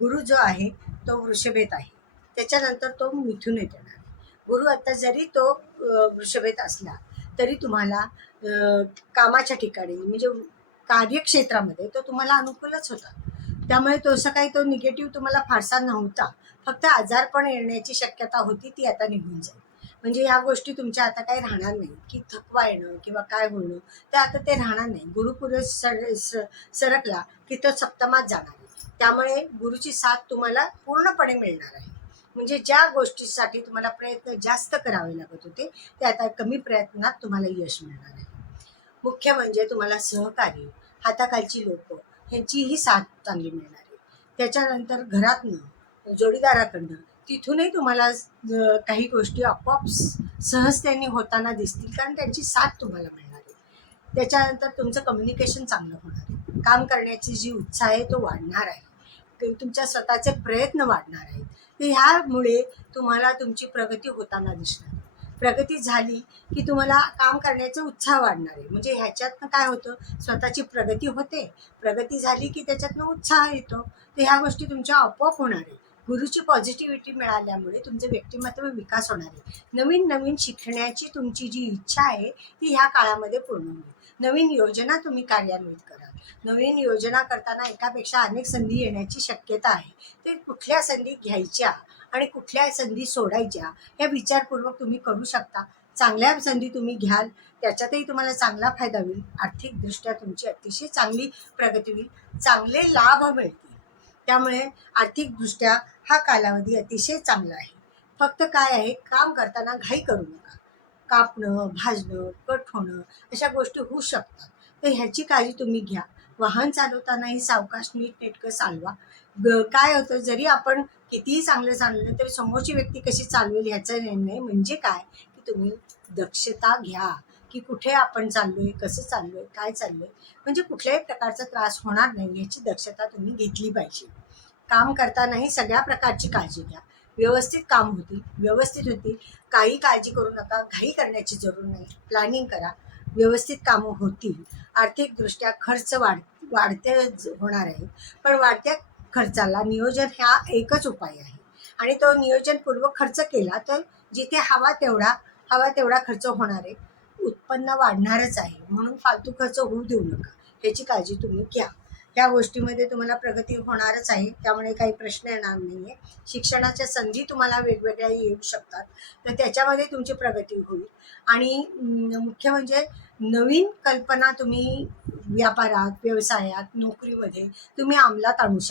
गुरु जो आहे तो वृषभेत आहे, त्याच्यानंतर तो मिथुनेत येणार. गुरु आता जरी तो वृषभेत असला तरी तुम्हाला कामाच्या ठिकाणी म्हणजे कार्यक्षेत्रामध्ये तो तुम्हाला अनुकूलच होता. त्यामुळे तसं काही तो निगेटिव्ह तुम्हाला फारसा नव्हता. फक्त आजारपण येण्याची शक्यता होती, ती आता निघून जाईल. म्हणजे ह्या गोष्टी तुमच्या आता काही राहणार नाही की थकवा येणं किंवा काय होणं, तर आता ते राहणार नाही. गुरुपुरुष सरकला की तो सप्तमात जाणार आहे. त्यामुळे गुरुची साथ तुम्हाला पूर्णपणे मिळणार आहे. म्हणजे ज्या गोष्टीसाठी तुम्हाला प्रयत्न जास्त करावे लागत होते ते आता कमी प्रयत्नात तुम्हाला यश मिळणार आहे. मुख्य म्हणजे तुम्हाला सहकारी, हाताखालची लोक ह्यांचीही साथ चांगली मिळणार आहे. त्याच्यानंतर घरातनं, जोडीदाराकडनं, तिथूनही तुम्हाला काही गोष्टी आपोआप सहजतेने होताना दिसतील, कारण त्यांची साथ तुम्हाला मिळणार आहे. त्याच्यानंतर तुमचं कम्युनिकेशन चांगलं होणार आहे. काम करण्याची जी उत्साह आहे तो वाढणार आहे. तुमच्या स्वतःचे प्रयत्न वाढणार आहेत. तर ह्यामुळे तुम्हाला तुमची प्रगती होताना दिसणार. प्रगती झाली की तुम्हाला काम करण्याचा उत्साह वाढणार आहे. म्हणजे ह्याच्यातनं काय होतं, स्वतःची प्रगती होते, प्रगती झाली की त्याच्यातनं उत्साह येतो. तर ह्या गोष्टी तुमच्या आपोआप होणार आहे. गुरुची पॉझिटिव्हिटी मिळाल्यामुळे तुमचं व्यक्तिमत्व विकास होणार आहे. नवीन नवीन शिकण्याची तुमची जी इच्छा आहे ती ह्या काळामध्ये पूर्ण होईल. नवीन योजना तुम्ही कार्यान्वित कराल. नवीन योजना करताना एकापेक्षा अनेक संधी येण्याची शक्यता आहे. ते कुठल्या संधी घ्यायच्या आणि कुठल्या संधी सोडायच्या हे विचारपूर्वक तुम्ही करू शकता. चांगल्या संधी तुम्ही घ्याल, त्याच्यातही तुम्हाला चांगला फायदा होईल. आर्थिकदृष्ट्या तुमची अतिशय चांगली प्रगती होईल, चांगले लाभ मिळतील. त्यामुळे आर्थिकदृष्ट्या हा कालावधी अतिशय चांगला आहे. फक्त काय आहे, काम करताना घाई करू नका. कापणं, भाजणं, कट होणं अशा गोष्टी होऊ शकतात. तर ह्याची काळजी तुम्ही घ्या. वाहन चालवतानाही सावकाश नीटनेटकं चालवा. काय होतं, जरी आपण कितीही चांगलं चाललं तरी समोरची व्यक्ती कशी चालवेल ह्याचा निर्णय म्हणजे काय की तुम्ही दक्षता घ्या की कुठे आपण चाललोय, कसं चाललोय, काय चाललोय, म्हणजे कुठल्याही प्रकारचा त्रास होणार नाही याची दक्षता तुम्ही घेतली पाहिजे. काम करतानाही सगळ्या प्रकारची काळजी घ्या. व्यवस्थित काम होतील, व्यवस्थित होतील. काही काळजी करू नका, घाई करण्याची जरूर नाही. प्लॅनिंग करा, व्यवस्थित कामं होतील. आर्थिकदृष्ट्या खर्च वाढते होणार आहे, पण वाढत्या खर्चाला नियोजन हा एकच उपाय आहे. आणि तो नियोजनपूर्वक खर्च केला तर जिथे हवा तेवढा खर्च होणार आहे. उत्पन्न वाढणारच आहे, म्हणून फालतू खर्च होऊ देऊ नका. ह्याची काळजी तुम्ही घ्या. ह्या गोष्टीमध्ये तुम्हाला प्रगती होणारच आहे, त्यामुळे काही प्रश्न येणार नाही आहे. शिक्षणाच्या संधी तुम्हाला वेगवेगळ्या येऊ शकतात, तर त्याच्यामध्ये तुमची प्रगती होईल. आणि मुख्य म्हणजे नवीन कल्पना तुम्ही व्यापारात, व्यवसायात, नोकरीमध्ये तुम्ही अंमलात आणू शकता.